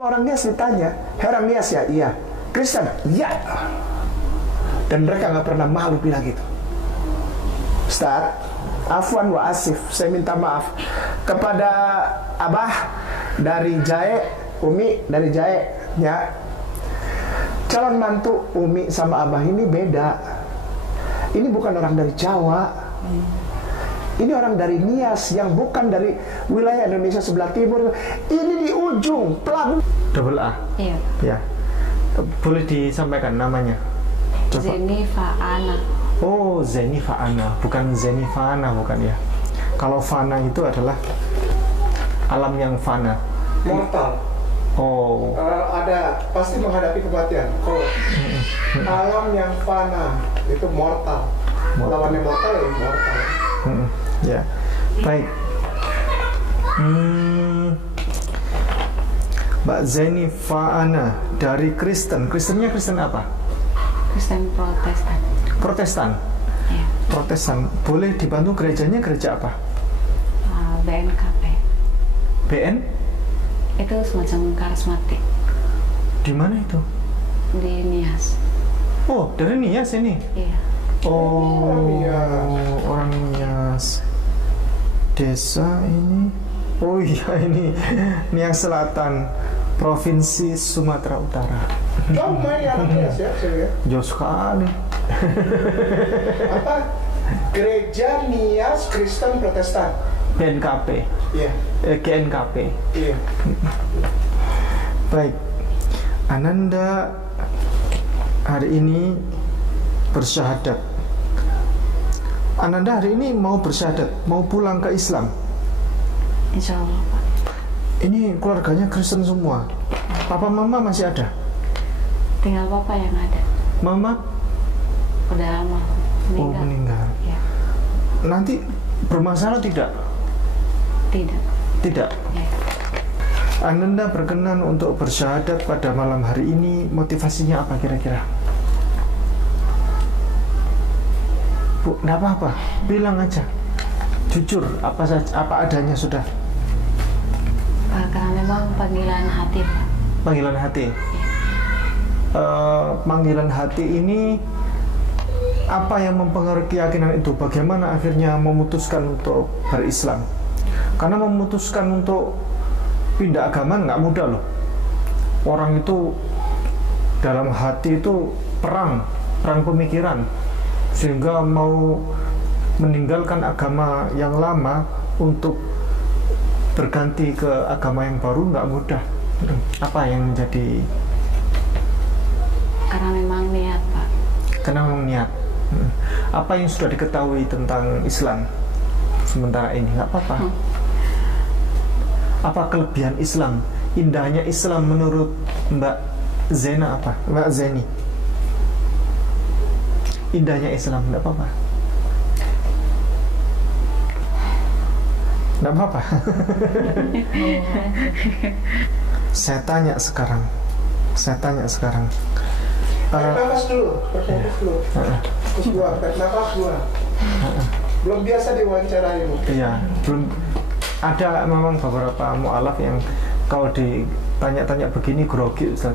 Orang Nias ditanya, Herang Nias ya? Iya. Kristen? Iya. Dan mereka nggak pernah malu bilang gitu. Ustaz, afwan wa asif, saya minta maaf kepada Abah dari Jae, Umi dari Jae, ya. Calon mantu Umi sama Abah ini beda. Ini bukan orang dari Jawa. Ini orang dari Nias yang bukan dari wilayah Indonesia sebelah timur. Ini di ujung pelabuhan. Double A. Iya. Ya. Boleh disampaikan namanya? Coba. Zeni Faana. Oh, Zeni Faana, bukan Zeni Faana, bukan ya? Kalau Fana itu adalah alam yang fana. Mortal. Oh. Ada pasti menghadapi kematian. Oh. Alam yang fana itu mortal. Lawannya mortal ya mortal. Ya, baik. Mbak Zeni Faana dari Kristen. Kristennya Kristen apa? Kristen Protestan. Protestan. Iya. Protestan. Boleh dibantu gerejanya gereja apa? BNKP. BN? Itu semacam karismatik Di mana itu? di Nias. Oh, dari Nias ini. Iya. Oh, orang Nias. Desa ini. Oh iya, ini Nias Selatan, Provinsi Sumatera Utara. Jauh main ya Nias ya, saya. Jauh sekali. Apa? Gereja Nias Kristen Protestan. BNKP. Iya. GNKP. Iya. Baik. Ananda hari ini bersyahadat. Ananda hari ini mau bersyahadat, mau pulang ke Islam. Insya Allah, Pak. Ini keluarganya Kristen semua. Papa mama masih ada? Tinggal Papa yang ada. Mama? Udah lama meninggal. Oh, meninggal. Ya. Nanti bermasalah tidak? Tidak. Tidak. Ya. Ananda berkenan untuk bersyahadat pada malam hari ini. Motivasinya apa kira-kira? Bu, enggak apa-apa. Bilang aja. Jujur, apa saja, apa adanya sudah. Karena memang panggilan hati, Pak. Panggilan hati. Panggilan hati ini apa yang mempengaruhi keyakinan itu? Bagaimana akhirnya memutuskan untuk berislam? Karena memutuskan untuk pindah agama nggak mudah loh. Orang itu dalam hati itu perang pemikiran, sehingga mau meninggalkan agama yang lama untuk berganti ke agama yang baru nggak mudah. Apa yang menjadi? Karena memang niat, Pak. Karena memang niat. Apa yang sudah diketahui tentang Islam sementara ini? Nggak apa-apa. Apa kelebihan Islam? Indahnya Islam menurut Mbak Zena apa? Mbak Zeni. Indahnya Islam, nggak apa-apa. Nggak apa-apa. Saya tanya sekarang. Nafas dulu, berfokus dulu. Terus gua, nafas gua. Belum biasa diwawancarai mungkin. Iya, belum ada memang beberapa mu'alaf yang kalau ditanya-tanya begini grogi, Ustaz.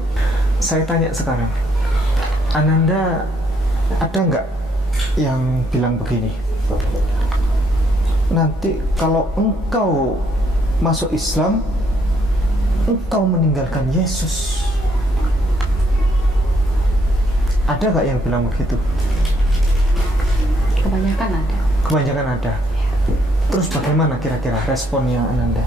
Saya tanya sekarang, Ananda ada nggak yang bilang begini? Nanti kalau engkau masuk Islam, engkau meninggalkan Yesus. Ada nggak yang bilang begitu? Kebanyakan ada. Kebanyakan ada. Terus bagaimana kira-kira responnya Ananda?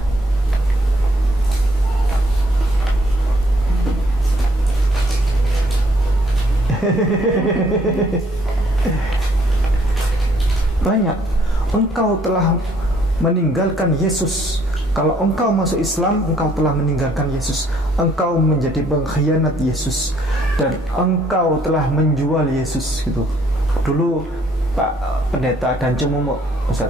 Banyak. Engkau telah meninggalkan Yesus. Kalau engkau masuk Islam, engkau telah meninggalkan Yesus. Engkau menjadi pengkhianat Yesus, dan engkau telah menjual Yesus gitu. Dulu Pak Pendeta dan Cemumuk, Ustaz.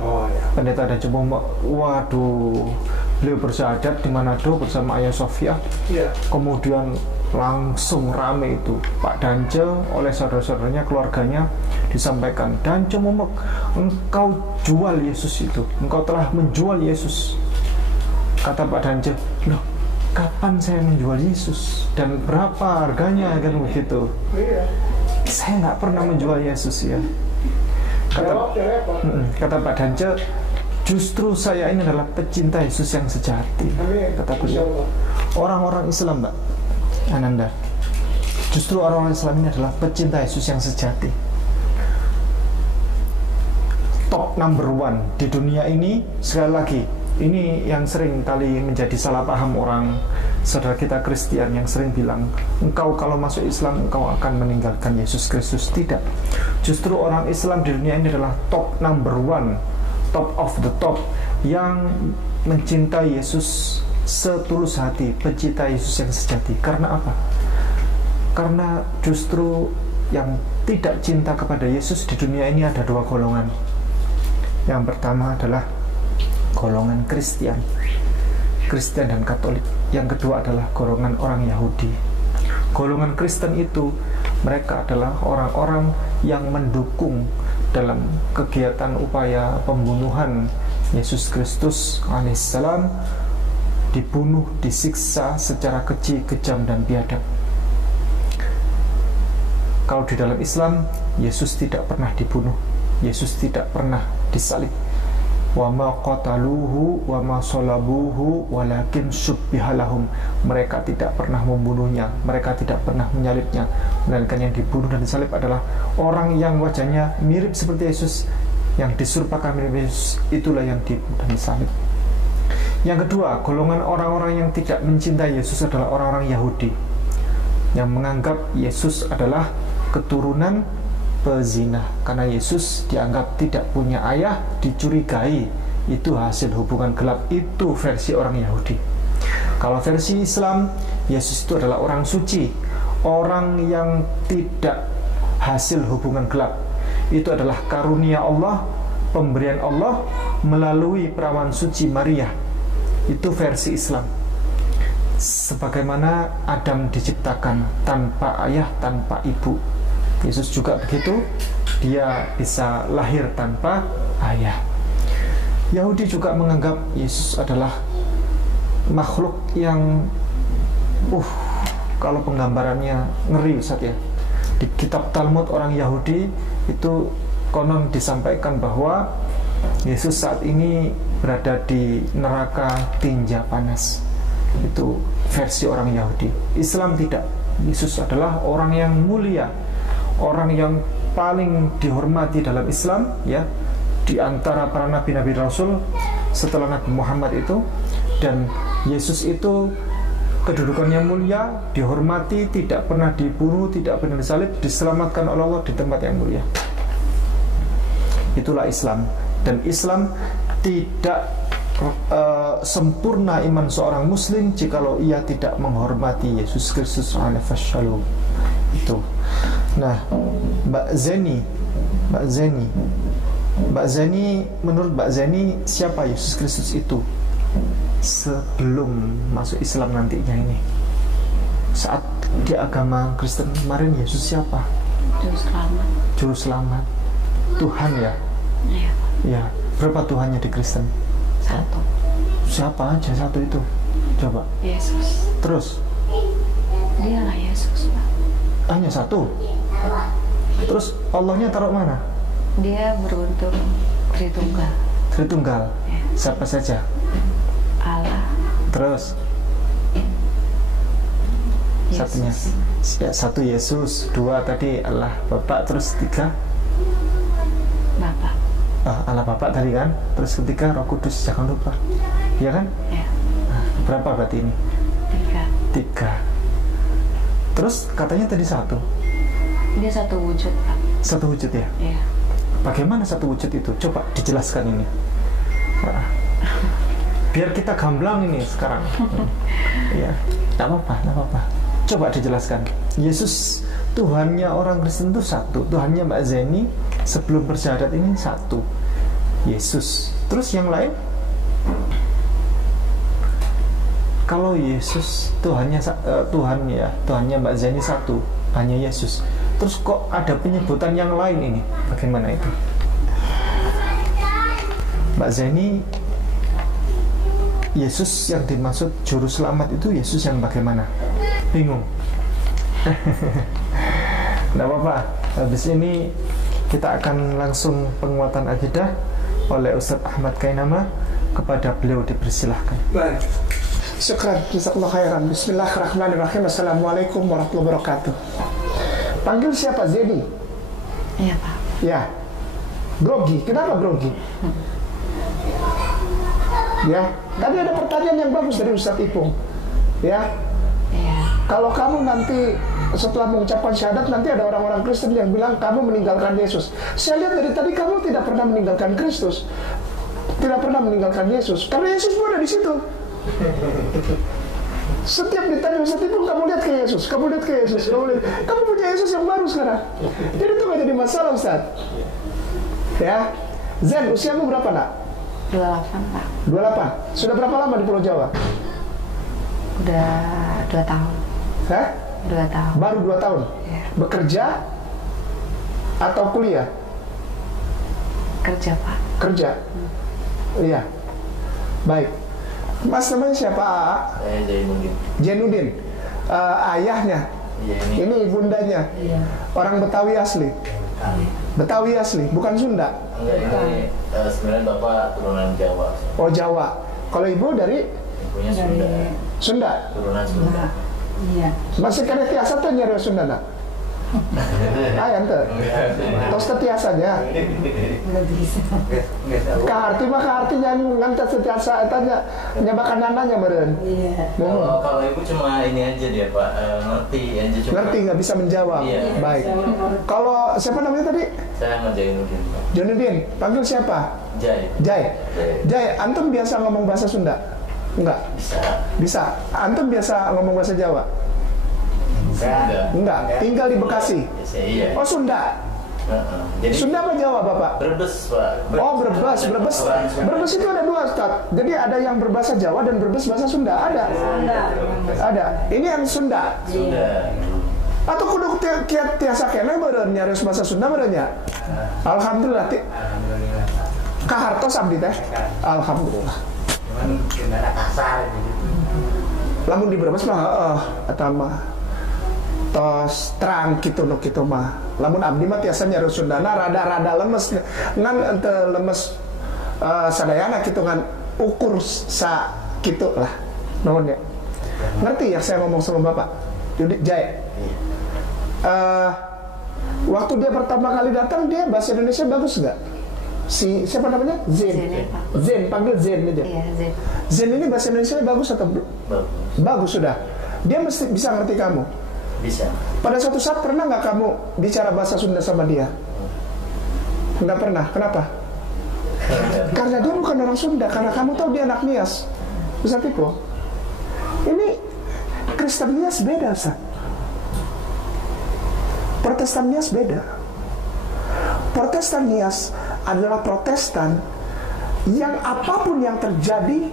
Pendeta dan Cemumuk, waduh, beliau bersyahadat di Manado bersama Ayah Sofia. Iya. Kemudian langsung rame itu Pak Dance oleh saudara-saudaranya, keluarganya, disampaikan, Dance Mumuk, engkau jual Yesus itu, engkau telah menjual Yesus. Kata Pak Dance, loh kapan saya menjual Yesus dan berapa harganya, kan begitu. Saya nggak pernah menjual Yesus ya. Kata Pak Dance, justru saya ini adalah pecinta Yesus yang sejati. Kata beliau. Orang-orang Islam, Mbak Ananda, justru orang-orang Islam ini adalah pecinta Yesus yang sejati. Top number one di dunia ini. Sekali lagi, ini yang sering kali menjadi salah paham orang saudara kita Kristen yang sering bilang, engkau kalau masuk Islam engkau akan meninggalkan Yesus Kristus. Tidak, justru orang Islam di dunia ini adalah top number one, top of the top, yang mencintai Yesus setulus hati, pecinta Yesus yang sejati. Karena apa? Karena justru yang tidak cinta kepada Yesus di dunia ini ada dua golongan. Yang pertama adalah golongan Kristen dan Katolik. Yang kedua adalah golongan orang Yahudi. Golongan Kristen itu mereka adalah orang-orang yang mendukung dalam kegiatan upaya pembunuhan Yesus Kristus alaihissalam, dibunuh, disiksa secara keji, kejam, dan biadab. Kalau di dalam Islam, Yesus tidak pernah dibunuh, Yesus tidak pernah disalib. Wa ma qataluhu wa ma salabuhu walakin syubbiha lahum. Mereka tidak pernah membunuhnya, mereka tidak pernah menyalibnya, melainkan yang dibunuh dan disalib adalah orang yang wajahnya mirip seperti Yesus, yang diserupakan mirip Yesus, itulah yang dibunuh dan disalib. Yang kedua, golongan orang-orang yang tidak mencintai Yesus adalah orang-orang Yahudi, yang menganggap Yesus adalah keturunan pezina, karena Yesus dianggap tidak punya ayah, dicurigai itu hasil hubungan gelap. Itu versi orang Yahudi. Kalau versi Islam, Yesus itu adalah orang suci, orang yang tidak hasil hubungan gelap. Itu adalah karunia Allah, pemberian Allah melalui perawan suci Maria. Itu versi Islam. Sebagaimana Adam diciptakan tanpa ayah, tanpa ibu, Yesus juga begitu, dia bisa lahir tanpa ayah. Yahudi juga menganggap Yesus adalah makhluk yang kalau penggambarannya ngeri, Ustaz ya. Di kitab Talmud orang Yahudi itu konon disampaikan bahwa Yesus saat ini berada di neraka tinja panas. Itu versi orang Yahudi. Islam tidak. Yesus adalah orang yang mulia, orang yang paling dihormati dalam Islam ya, di antara para nabi-nabi rasul setelah Nabi Muhammad itu. Dan Yesus itu kedudukannya mulia, dihormati, tidak pernah dibunuh, tidak pernah disalib, diselamatkan oleh Allah di tempat yang mulia. Itulah Islam. Dan Islam tidak sempurna iman seorang muslim jikalau ia tidak menghormati Yesus Kristus alaihi itu. Nah, Mbak Zeni, menurut Mbak Zeni, siapa Yesus Kristus itu sebelum masuk Islam nantinya ini? Saat di agama Kristen kemarin, Yesus siapa? Juru selamat. Tuhan ya? Iya. Ya. Berapa Tuhannya di Kristen? Satu. Siapa aja satu itu? Coba. Yesus. Terus? Dialah Yesus, Pak. Hanya satu? Terus Allahnya taruh mana? Dia beruntung Tritunggal. Tritunggal? Ya. Siapa saja? Allah. Terus? Yesus. Satunya? Ya, satu Yesus, dua tadi Allah Bapa, terus tiga? Bapak. Allah Bapa tadi kan, terus ketiga Roh Kudus, jangan lupa, ya kan? Ya. Nah, berapa berarti ini? Tiga. Terus katanya tadi satu. Dia satu wujud, Pak. Satu wujud ya? Iya. Bagaimana satu wujud itu? Coba dijelaskan ini. Biar kita gamblang ini sekarang. Iya, nggak apa-apa. Coba dijelaskan. Yesus Tuhannya orang Kristen itu satu. Tuhannya Mbak Zeni sebelum bersyahadat ini satu, Yesus. Terus yang lain? Kalau Yesus Tuhannya Mbak Zeni satu, hanya Yesus. Terus kok ada penyebutan yang lain ini? Bagaimana itu? Mbak Zeni Yesus yang dimaksud juru selamat itu Yesus yang bagaimana? Bingung? Tidak apa-apa. Habis ini kita akan langsung penguatan akidah oleh Ustadz Ahmad Kainama. Kepada beliau dipersilahkan. Baik. Syukran, jazakallahu khairan. Bismillahirrahmanirrahim. Assalamualaikum warahmatullahi wabarakatuh. Panggil siapa? Zedi? Iya, Pak. Ya. Grogi. Kenapa grogi? Ya. Tadi ada pertanyaan yang bagus dari Ustadz Ipung. Ya. Iya. Kalau kamu nanti setelah mengucapkan syahadat, nanti ada orang-orang Kristen yang bilang kamu meninggalkan Yesus. Saya lihat dari tadi kamu tidak pernah meninggalkan Kristus, tidak pernah meninggalkan Yesus, karena Yesus pun ada di situ. Setiap ditanya Ustaz itu kamu lihat ke Yesus, kamu lihat ke Yesus, kamu punya Yesus yang baru sekarang. Jadi itu nggak jadi masalah, Ustaz. Ya, Zen, usiamu berapa, nak? 28, Pak. 28. Sudah berapa lama di Pulau Jawa? Udah 2 tahun. Hah? 2 tahun. Baru 2 tahun? Ya. Bekerja atau kuliah? Kerja, Pak. Kerja? Iya. Baik. Mas namanya siapa? Saya Zainuddin. Zainuddin. Ayahnya? Iya, Ini ibundanya? Iya. Orang Betawi asli? Betawi asli, bukan Sunda? Enggak, ini sebenarnya bapak turunan Jawa. Oh, Jawa. Kalau ibu dari? Ibunya Sunda. Sunda? Turunan Sunda. Iya. Masih kada tiasa tuh nyari Sunda, nak? Ayan tuh. Tos tiasanya. Udah bisa. Kaharti mah kaharti ngantar setiasa tanya nyabakan nananya meren. Iya. Kalau ibu cuma ini aja dia Pak, ngerti aja cuma. Ngerti, nggak bisa menjawab. Iya. Baik. Kalau siapa namanya tadi? Saya sama Zainuddin Pak. Zainuddin. Panggil siapa? Jai. Jai. Jai. Antum biasa ngomong bahasa Sunda? Enggak. Bisa. Bisa. Antum biasa ngomong bahasa Jawa? Sunda. Enggak. Tinggal di Bekasi. Iya. Oh, Sunda. Jadi Sunda apa Jawa, Bapak? Brebes Pak. Oh, Brebes. Brebes itu ada dua, Ustaz. Jadi ada yang berbahasa Jawa dan berbahasa bahasa Sunda. Ada. Ada. Ini yang Sunda. Sunda. Atau kudu tiasa kene meureun nyarios bahasa Sunda meureun nya. Alhamdulillah. Kahartos abdi teh. Alhamdulillah. Lamun di Brebes mah heeh eta mah tos terang gitu nu kitu mah. Lamun abdi mah tiasa nyarios Sundana rada-rada lemes ngan teu lemes sadayana kitu ngan ukur sa kitu lah. Nuhun ya. Ngerti ya saya ngomong sama Bapak? Yudi Jai. Waktu dia pertama kali datang dia bahasa Indonesia bagus nggak? Si siapa namanya? Zen. Zen, panggil Zen aja. Iya, Zen. Zen ini bahasa Indonesia bagus atau belum? Bagus sudah. Dia mesti bisa ngerti kamu. Bisa. Pada suatu saat pernah nggak kamu bicara bahasa Sunda sama dia? Nggak pernah. Kenapa? Karena dia bukan orang Sunda. Karena kamu tahu dia anak Nias. Ustaz Tipu. Ini Kristen Nias beda, Ustaz. Protestan Nias beda. Protestan Nias adalah Protestan yang apapun yang terjadi,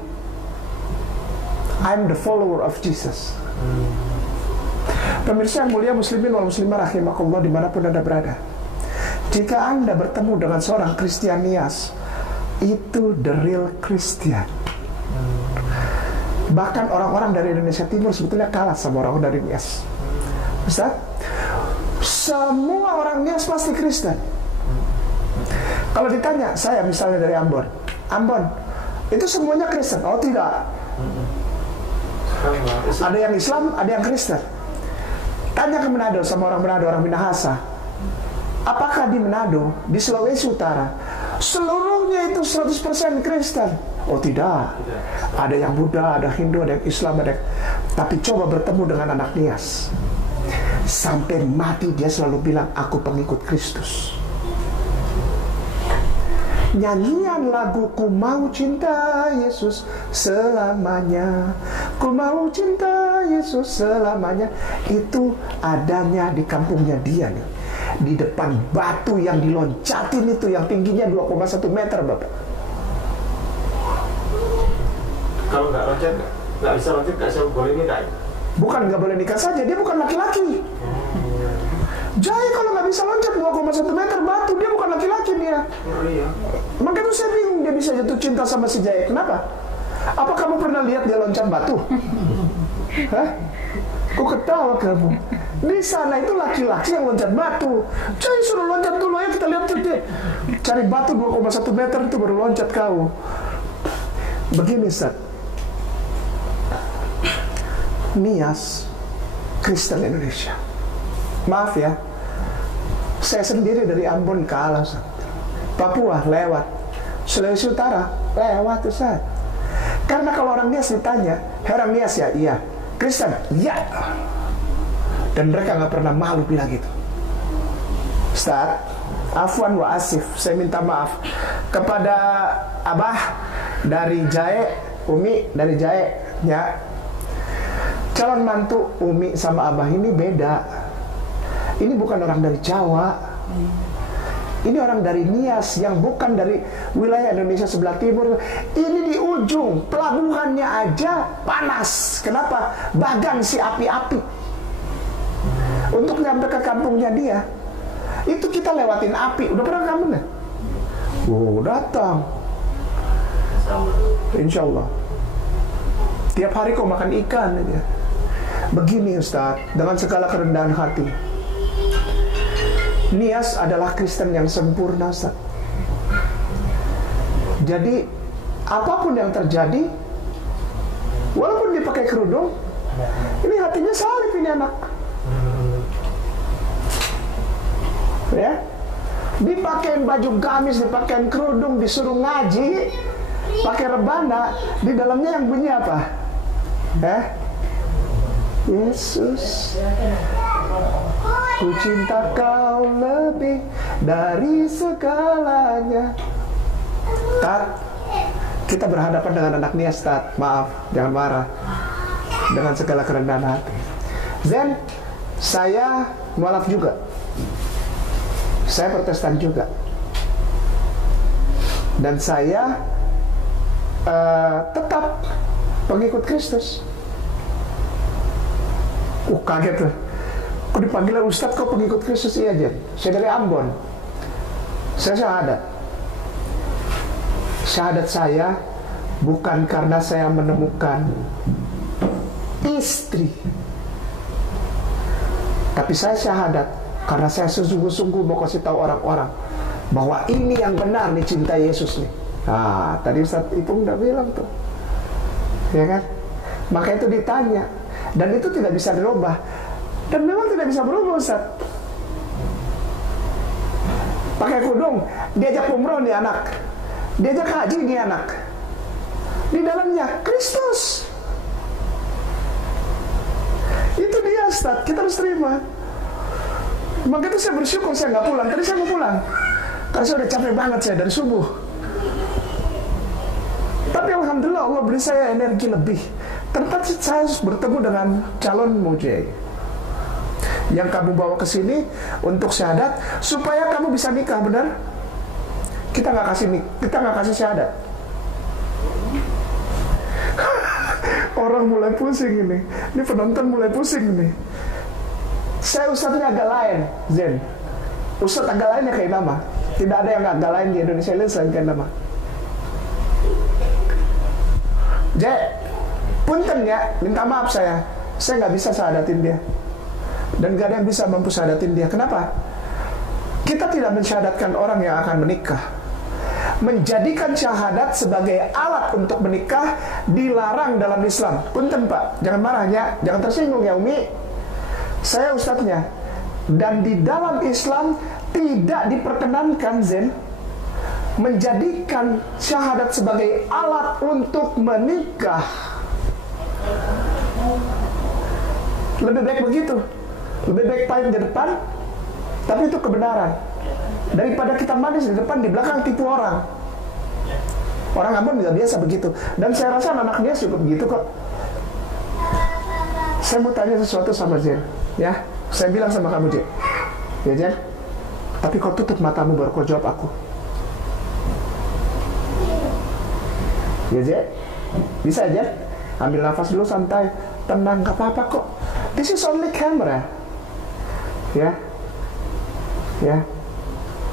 I'm the follower of Jesus. Pemirsa yang mulia muslimin wal muslimah rahimakumullah dimanapun Anda berada, jika Anda bertemu dengan seorang Kristen Nias, itu the real Christian. Bahkan orang-orang dari Indonesia Timur sebetulnya kalah sama orang dari Nias. Ustaz, semua orang Nias pasti Kristen. Kalau ditanya, saya misalnya dari Ambon, itu semuanya Kristen? Oh tidak. Ada yang Islam, ada yang Kristen. Tanya ke Manado sama orang Manado, orang Minahasa. Apakah di Manado, di Sulawesi Utara, seluruhnya itu 100% Kristen? Oh tidak. Ada yang Buddha, ada Hindu, ada yang Islam, ada yang... Tapi coba bertemu dengan anak Nias. Sampai mati dia selalu bilang, aku pengikut Kristus. Nyanyian lagu Ku Mau Cinta Yesus Selamanya, Ku Mau Cinta Yesus Selamanya, itu adanya di kampungnya dia nih, di depan batu yang diloncatin itu, yang tingginya 2,1 meter, Bapak. Kalau nggak loncat, nggak bisa loncat, nggak boleh nikah. Bukan nggak boleh nikah saja, dia bukan laki-laki. Jai kalau nggak bisa loncat 2,1 meter batu, dia bukan laki-laki dia. Oh iya. Makanya tuh saya bingung dia bisa jatuh cinta sama si Jai. Kenapa? Apa kamu pernah lihat dia loncat batu? Hah? Kok ketawa kamu? Di sana itu laki-laki yang loncat batu. Coy, suruh loncat dulu ya, kita lihat tuh dia. Cari batu 2,1 meter itu baru loncat kau. Begini, Ustaz. Nias Kristen Indonesia. Maaf ya, saya sendiri dari Ambon kalah, Ustaz. Papua lewat, Sulawesi Utara lewat, Ustaz. Karena kalau orang Nias ditanya, orang Nias ya, iya. Kristen, iya. Dan mereka nggak pernah malu bilang gitu. Ustaz, afwan wa asif, saya minta maaf kepada Abah dari Jae, Umi dari Jae, ya. Calon mantu Umi sama Abah ini beda. Ini bukan orang dari Jawa. Ini orang dari Nias yang bukan dari wilayah Indonesia sebelah timur. Ini di ujung, pelabuhannya aja panas. Kenapa? Bagan si api-api. Untuk nyampe ke kampungnya dia, itu kita lewatin api. Udah pernah kamu nggak? Oh, datang. Insya Allah. Tiap hari kau makan ikan aja. Begini Ustaz, dengan segala kerendahan hati, Nias adalah Kristen yang sempurna, Ustaz. Jadi apapun yang terjadi, walaupun dia pakai kerudung, ini hatinya salib ini anak. Ya, dipakein baju gamis, dipakein kerudung, disuruh ngaji, pakai rebana, di dalamnya yang bunyi apa? Yesus, ku cinta kau lebih dari segalanya. Tat, kita berhadapan dengan anak Nias, Tat. Maaf, jangan marah. Dengan segala kerendahan hati. Zen, saya mualaf juga. Saya Protestan juga. Dan saya tetap pengikut Kristus. Kaget tuh. Kok dipanggil Ustadz, kok pengikut Kristus? Iya, Jen. Saya dari Ambon. Saya syahadat. Syahadat saya bukan karena saya menemukan istri, tapi saya syahadat karena saya sesungguh-sungguh mau kasih tahu orang-orang bahwa ini yang benar nih, cinta Yesus nih. Tadi Ustadz Ipung udah bilang tuh, ya kan? Maka itu ditanya, dan itu tidak bisa dirubah, dan memang tidak bisa berubah, Ustadz. Pakai kudung, diajak umroh nih anak, diajak haji nih anak, di dalamnya Kristus. Itu dia, Ustadz, kita harus terima. Maka itu saya bersyukur saya nggak pulang. Tadi saya mau pulang karena saya udah capek banget saya dari subuh. Tapi alhamdulillah Allah beri saya energi lebih. Ternyata saya harus bertemu dengan calon mujai yang kamu bawa ke sini untuk syahadat supaya kamu bisa nikah, benar? Kita nggak kasih syahadat. Orang mulai pusing ini penonton mulai pusing ini. Saya ustadznya agak lain, Zen. Ustadz agak lainnya kayak nama. Tidak ada yang agak lain di Indonesia ini selain kayak nama. Punten ya, minta maaf saya nggak bisa syahadatin dia, dan gak ada yang bisa mampu syahadatin dia. Kenapa? Kita tidak mensyahadatkan orang yang akan menikah. Menjadikan syahadat sebagai alat untuk menikah dilarang dalam Islam. Punten Pak, jangan marahnya, jangan tersinggung ya Umi. Saya ustadznya, dan di dalam Islam tidak diperkenankan, Zen, menjadikan syahadat sebagai alat untuk menikah. Lebih baik begitu. Lebih baik pahit di depan, tapi itu kebenaran, daripada kita manis di depan, di belakang tipu orang. Orang Ambon nggak biasa begitu. Dan saya rasa anak dia juga begitu kok. Saya mau tanya sesuatu sama Jen, ya. Saya bilang sama kamu, Jen, ya Jen, tapi kau tutup matamu baru kau jawab aku. Ya Jen, bisa Jen? Ambil nafas dulu santai, tenang, gak apa-apa kok. This is only camera. Ya, ya.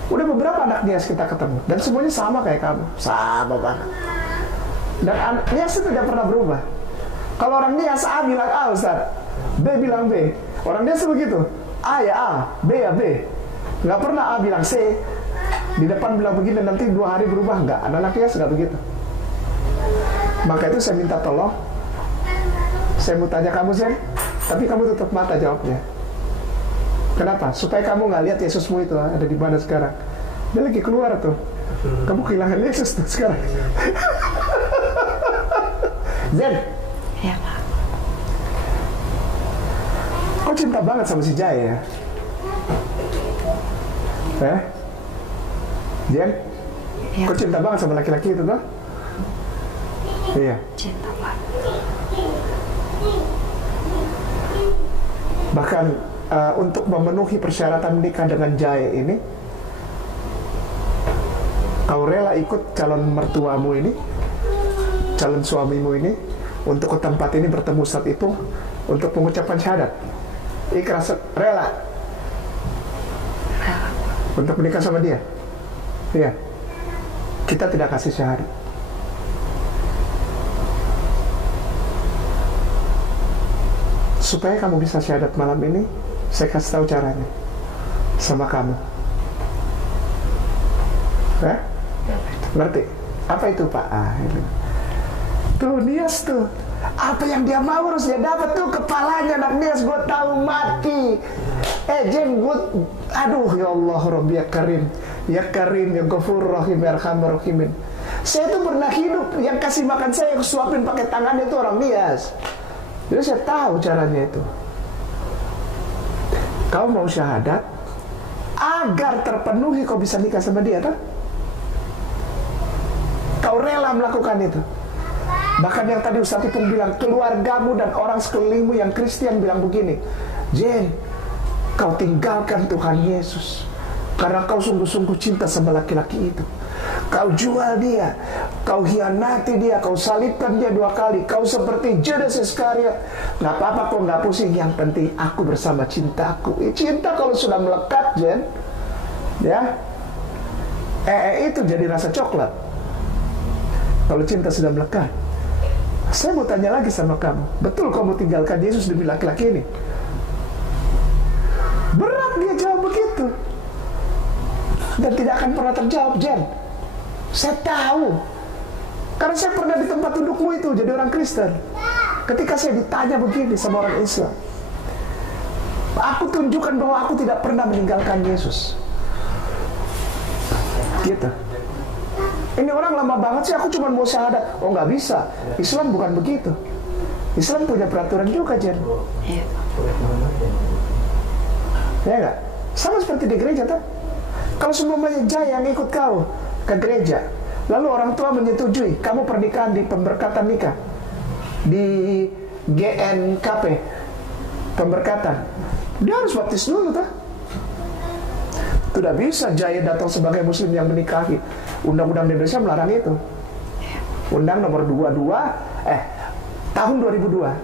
Udah beberapa anak Nias kita ketemu, dan semuanya sama kayak kamu, sama banget. Dan Nias itu tidak pernah berubah. Kalau orang Nias A bilang A, Ustaz, B bilang B. Orang Nias begitu, A ya A, B ya B. Nggak pernah A bilang C, di depan bilang begini, nanti 2 hari berubah. Nggak, anak-anak Nias nggak begitu. Maka itu saya minta tolong, saya mau tanya kamu Zen, tapi kamu tutup mata jawabnya. Kenapa? Supaya kamu nggak lihat Yesusmu itu ada di mana sekarang. Dia lagi keluar tuh. Kamu kehilangan Yesus tuh sekarang. Zen. Ya, Pak. Kau cinta banget sama si Jaya ya? Jen? Ya. Kau cinta banget sama laki-laki itu tuh? Iya. Cinta, Pak. Bahkan untuk memenuhi persyaratan menikah dengan Jaya ini, kau rela ikut calon mertuamu ini, calon suamimu ini, untuk ke tempat ini bertemu saat itu untuk pengucapan syahadat. Ikhlas, rela untuk menikah sama dia. Iya. Kita tidak kasih syahadat. Supaya kamu bisa syahadat malam ini, saya kasih tahu caranya sama kamu. Ngerti? Apa itu Pak? Tuh Nias tuh, apa yang dia mau harus dia dapat tuh. Kepalanya anak Nias gue tahu mati. Jen gue, aduh ya Allah Rabbi ya Karim, ya Karim, ya Ghafur Rahim, ya Arhamar Rahimin. Saya tuh pernah hidup, yang kasih makan saya, yang suapin pakai tangannya itu orang Nias. Jadi saya tahu caranya itu. Kau mau syahadat agar terpenuhi kau bisa nikah sama dia kan? Kau rela melakukan itu. Bahkan yang tadi Ustaz Ipung bilang, keluargamu dan orang sekelilingmu yang Kristen bilang begini, Jen, kau tinggalkan Tuhan Yesus karena kau sungguh-sungguh cinta sama laki-laki itu. Kau jual dia, kau hianati dia, kau salibkan dia 2 kali, kau seperti Judas Iskariot. Nggak apa-apa kok, nggak pusing. Yang penting aku bersama cintaku. Cinta kalau sudah melekat, Jen, ya, itu jadi rasa coklat. Kalau cinta sudah melekat. Saya mau tanya lagi sama kamu, betul kamu tinggalkan Yesus demi laki-laki ini? Berat dia jawab begitu, dan tidak akan pernah terjawab, Jen. Saya tahu, karena saya pernah di tempat dudukmu itu jadi orang Kristen. Ketika saya ditanya begini sama orang Islam, aku tunjukkan bahwa aku tidak pernah meninggalkan Yesus. Gitu. Ini orang lama banget sih, aku cuma mau syahadat. Oh nggak bisa, Islam bukan begitu. Islam punya peraturan juga, Jen. Iya. Ya nggak? Sama seperti di gereja tuh. Kalau semuanya Jaya yang ikut kau ke gereja, lalu orang tua menyetujui kamu pernikahan di pemberkatan nikah di GNKP, pemberkatan, dia harus baptis dulu tuh. Tidak bisa Jaya datang sebagai muslim yang menikahi. Undang-undang di Indonesia melarang itu. Undang nomor 22 tahun 2002.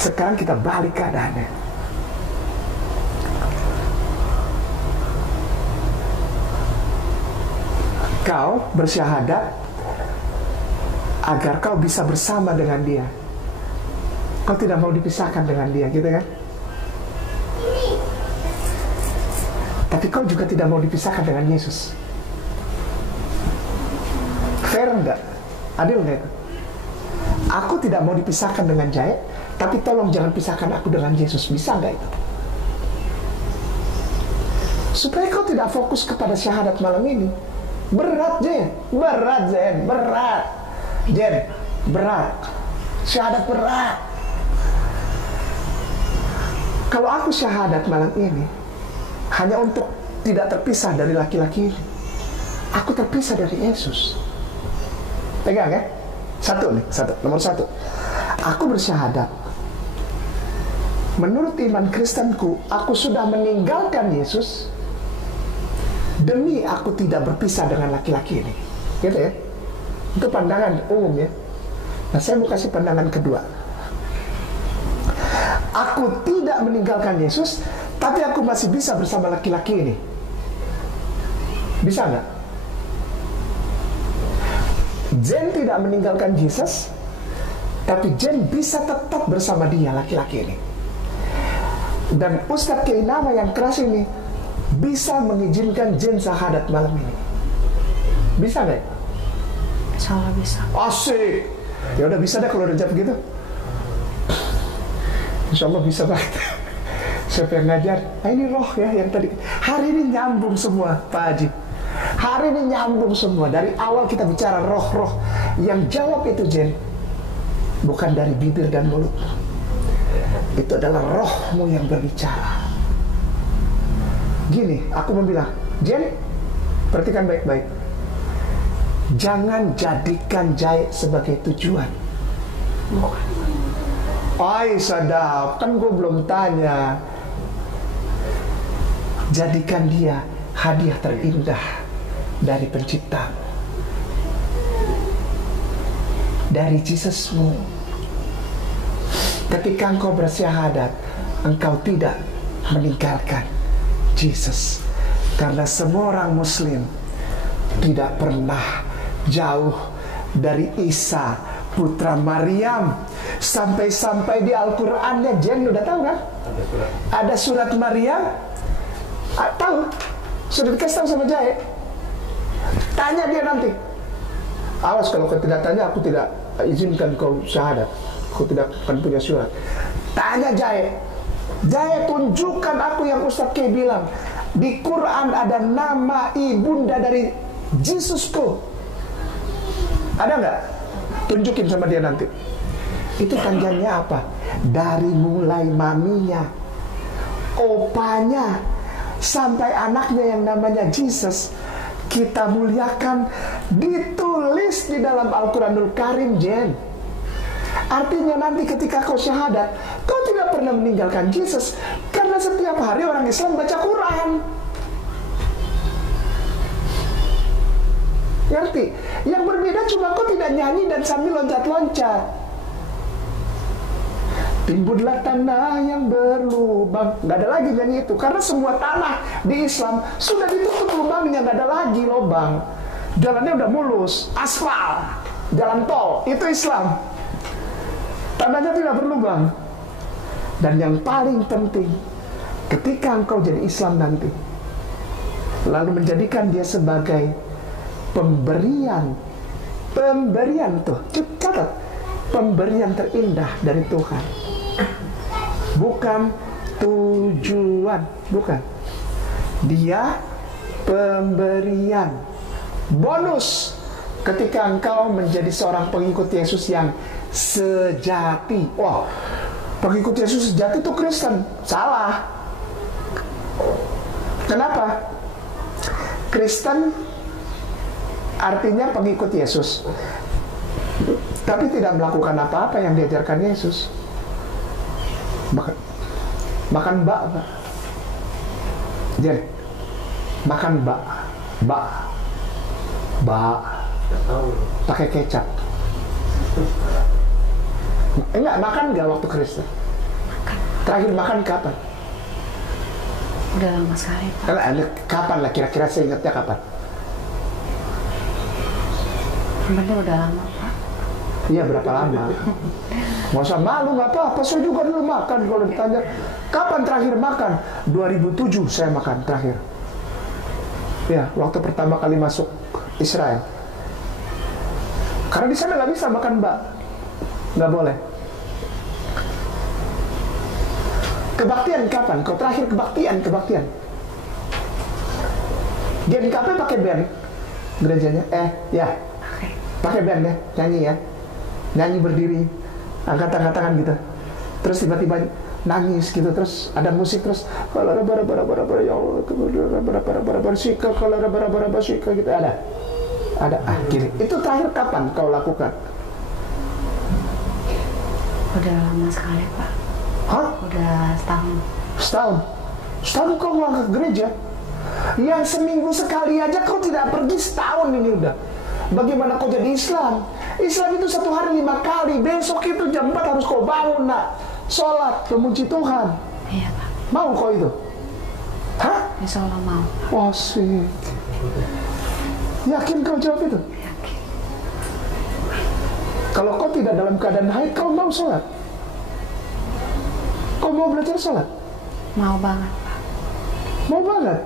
Sekarang kita balik keadaannya. Kau bersyahadat agar kau bisa bersama dengan dia. Kau tidak mau dipisahkan dengan dia, gitu kan? Tapi kau juga tidak mau dipisahkan dengan Yesus. Fair enggak? Adil enggak itu? Aku tidak mau dipisahkan dengan Jaya, tapi tolong jangan pisahkan aku dengan Yesus. Bisa enggak itu? Supaya kau tidak fokus kepada syahadat malam ini. Berat, Jen. Berat, Jen. Berat. Jen, berat. Syahadat berat. Kalau aku syahadat malam ini hanya untuk tidak terpisah dari laki-laki ini, aku terpisah dari Yesus. Pegang ya. Nomor satu. Aku bersyahadat, menurut iman Kristenku, aku sudah meninggalkan Yesus demi aku tidak berpisah dengan laki-laki ini. Gitu ya. Itu pandangan umum ya. Nah, saya mau kasih pandangan kedua. Aku tidak meninggalkan Yesus, tapi aku masih bisa bersama laki-laki ini. Bisa nggak? Jen tidak meninggalkan Jesus, tapi Jen bisa tetap bersama dia, laki-laki ini. Dan Ustadz Kiai Nama yang keras ini bisa mengizinkan Jen syahadat malam ini. Bisa nggak? Insya Allah bisa. Asik. Ya udah bisa deh kalau udah jawab gitu. Insya Allah bisa banget. Siapa yang ngajar? Nah, ini roh ya yang tadi. Hari ini nyambung semua, Pak Haji. Hari ini nyambung semua. Dari awal kita bicara roh-roh. Yang jawab itu Jen, bukan dari bibir dan mulut. Itu adalah rohmu yang berbicara. Gini, aku mau bilang, Jen, perhatikan baik-baik. Jangan jadikan jahit sebagai tujuan. Ay, sadap, kan gue belum tanya. Jadikan dia hadiah terindah dari penciptamu, dari Yesusmu. Ketika engkau bersyahadat, engkau tidak meninggalkan Yesus. Karena semua orang Muslim tidak pernah jauh dari Isa putra Maryam. Sampai-sampai di Al-Qur'annya, Jen udah tahu kan? Ada surat Maryam. Tahu? Sudah dikasih tahu sama Jahit. Tanya dia nanti. Awas kalau kau tidak tanya, aku tidak izinkan kau syahadat. Aku tidak akan punya surat. Tanya Jahit. Jahit, tunjukkan aku yang Ustadz K bilang. Di Quran ada nama ibunda dari Yesusku. Ada nggak? Tunjukin sama dia nanti. Itu tandanya apa? Dari mulai maminya, opanya, sampai anaknya yang namanya Jesus, kita muliakan, ditulis di dalam Al-Quranul Karim, Jen. Artinya nanti ketika kau syahadat, kau tidak pernah meninggalkan Jesus. Karena setiap hari orang Islam baca Quran. Ngerti? Yang berbeda cuma kau tidak nyanyi dan sambil loncat-loncat. Timbunlah tanah yang berlubang. Nggak ada lagi nyanyi itu. Karena semua tanah di Islam sudah ditutup lubangnya. Nggak ada lagi lubang. Jalannya udah mulus. Aspal. Jalan tol. Itu Islam. Tanahnya tidak berlubang. Dan yang paling penting, ketika engkau jadi Islam nanti, lalu menjadikan dia sebagai pemberian tuh, catat, pemberian terindah dari Tuhan, bukan tujuan, bukan. Dia pemberian, bonus ketika engkau menjadi seorang pengikut Yesus yang sejati. Wah, pengikut Yesus sejati itu Kristen. Salah. Kenapa? Kristen artinya pengikut Yesus, tapi tidak melakukan apa-apa yang diajarkan Yesus. Makan bak, Jen, makan bak, pakai kecap. Enggak, makan nggak waktu Kristen? Terakhir makan kapan? Udah lama sekali, Pak. Kapan lah kira-kira, saya ingatnya kapan? Bener udah lama, Pak. Iya, berapa lama? Nggak usah malu, nggak apa-apa. Saya juga dulu makan. Kalau ditanya, kapan terakhir makan? 2007 saya makan terakhir. Ya, waktu pertama kali masuk Israel. Karena di sana nggak bisa makan bak. Nggak boleh. Kebaktian kapan? Kau terakhir kebaktian. GNKP pakai band gerejanya? Ya. Pakai band ya, nyanyi ya. Nyanyi berdiri, angkat tangan gitu. Terus tiba-tiba nangis gitu, terus ada musik, terus kalau bara ya Allah, bara sika, kalau bara sika gitu, ada. Gini. Itu terakhir kapan kau lakukan? Udah lama sekali, Pak. Hah? Udah setahun. Setahun kau nggak ke gereja? Yang seminggu sekali aja kau tidak pergi, setahun ini udah. Bagaimana kau jadi Islam? Islam itu 1 hari 5 kali. Besok itu jam 4 harus kau bangun, nak. Sholat, memuji Tuhan. Iya, Pak. Mau kau itu? Hah? Insya Allah mau. Wah, sih. Yakin kau jawab itu? Yakin. Kalau kau tidak dalam keadaan haid, kau mau sholat? Kau mau belajar sholat? Mau banget, Pak. Mau banget.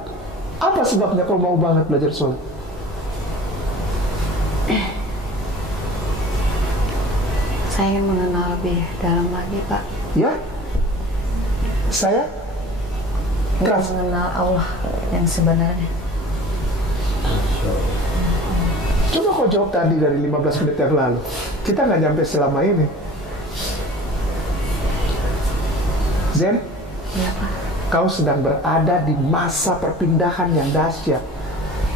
Apa sebabnya kau mau banget belajar sholat? Saya ingin mengenal lebih dalam lagi, Pak. Ya? Saya? Keras. Mengenal Allah yang sebenarnya. Coba kau jawab tadi dari 15 menit yang lalu. Kita nggak nyampe selama ini. Zen? Iya, Pak. Kau sedang berada di masa perpindahan yang dahsyat.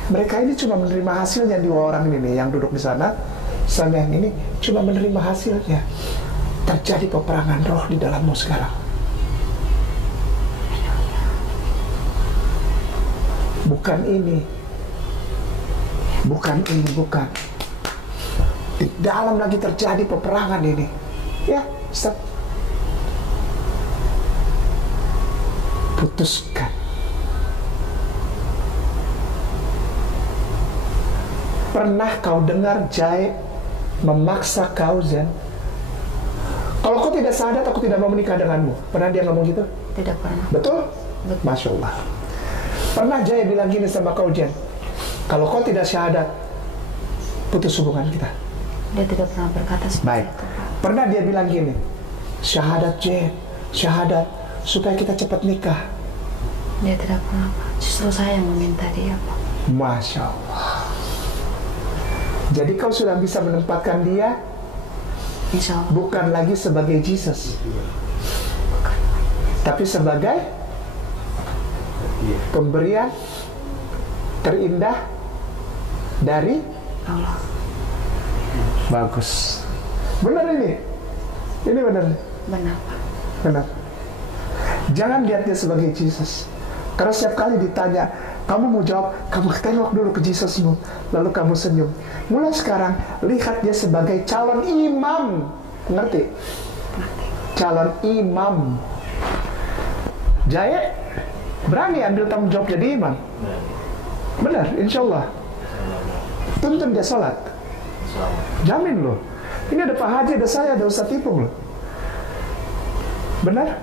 Mereka ini cuma menerima hasilnya, dua orang ini nih, yang duduk di sana sama yang ini cuma menerima hasilnya. Terjadi peperangan roh di dalammu sekarang. Bukan ini. Bukan ini, bukan. Di dalam lagi terjadi peperangan ini. Ya, stop. Putuskan. Pernah kau dengar Jai memaksa kau, Zen? Kalau kau tidak sadar, aku tidak mau menikah denganmu. Pernah dia ngomong gitu? Tidak pernah. Betul? Masya Allah. Pernah Jai bilang gini sama kau, Jen? Kalau kau tidak syahadat, putus hubungan kita. Dia tidak pernah berkata seperti Baik. itu, Pak. Pernah dia bilang gini, syahadat Jen, syahadat supaya kita cepat nikah. Dia tidak pernah, Pak. Justru saya yang meminta dia, Pak. Masya Allah. Jadi kau sudah bisa menempatkan dia Insya Allah. bukan lagi sebagai Jesus, tapi sebagai pemberian terindah dari Allah. Bagus. Benar ini? Ini benar? Benar, Pak. Benar. Jangan lihat dia sebagai Jesus. Karena setiap kali ditanya, kamu mau jawab, kamu tengok dulu ke Jesusmu, lalu kamu senyum. Mulai sekarang, lihat dia sebagai calon imam. Ngerti? Calon imam. Jaya, berani ambil tanggung jawab jadi imam? Benar, insya Allah. Tuntun dia sholat. Jamin loh. Ini ada Pak Haji, ada saya, ada Ustadz Ipung loh. Benar?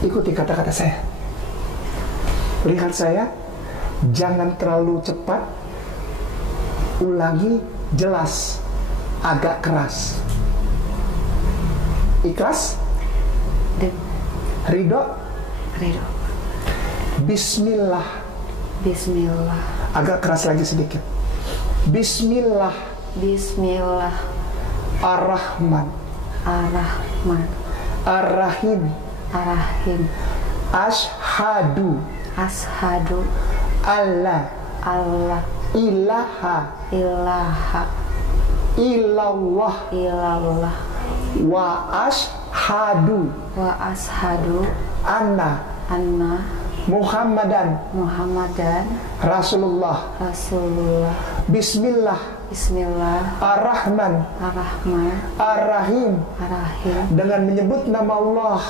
Ikuti kata-kata saya. Lihat saya, jangan terlalu cepat. Ulangi jelas, agak keras. Ikhlas? Dan Ridho? ridho. Bismillah. Bismillah. Agak keras lagi sedikit. Bismillah. Bismillah. Ar-Rahman. Ar-Rahman. Ar-Rahim. Ar-Rahim. Ashhadu. Ashadu Allah. Allah Ilaha. ilaha Illallah. illallah Wa ashhadu. wa ashadu Anna. anna Muhammadan. Muhammadan Rasulullah. Rasulullah. Bismillah. Bismillah. Ar-Rahman. Ar-Rahman. Ar-Rahim. Ar-Rahim. Dengan menyebut nama Allah.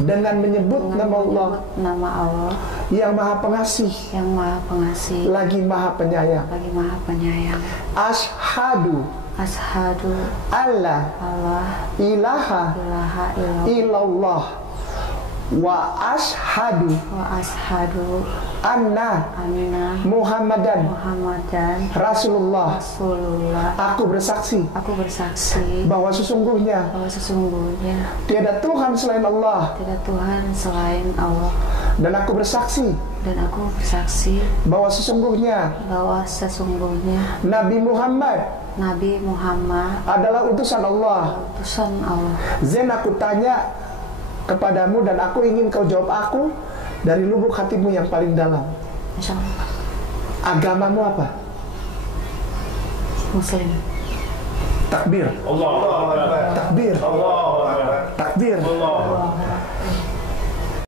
Dengan menyebut nama Allah Nama Allah yang Maha Pengasih, yang Maha Pengasih, lagi Maha Penyayang. lagi Maha Penyayang. Ashhadu Ashadu alla Allah ilaha ilaha illallah illallah wa ashhadu wa ashadu anna anna Muhammadan Muhammadan Rasulullah. Rasulullah. Aku bersaksi Aku bersaksi bahwa sesungguhnya bahwa sesungguhnya tiada Tuhan selain Allah, tidak Tuhan selain Allah, dan aku bersaksi dan aku bersaksi bahwa sesungguhnya bahwa sesungguhnya Nabi Muhammad Nabi Muhammad adalah utusan Allah. utusan Allah. Zen, aku tanya kepadamu dan aku ingin kau jawab aku dari lubuk hatimu yang paling dalam. Insya Allah. Agamamu apa? Muslim. Takbir. Allah. Takbir. Allah. Takbir. Allah.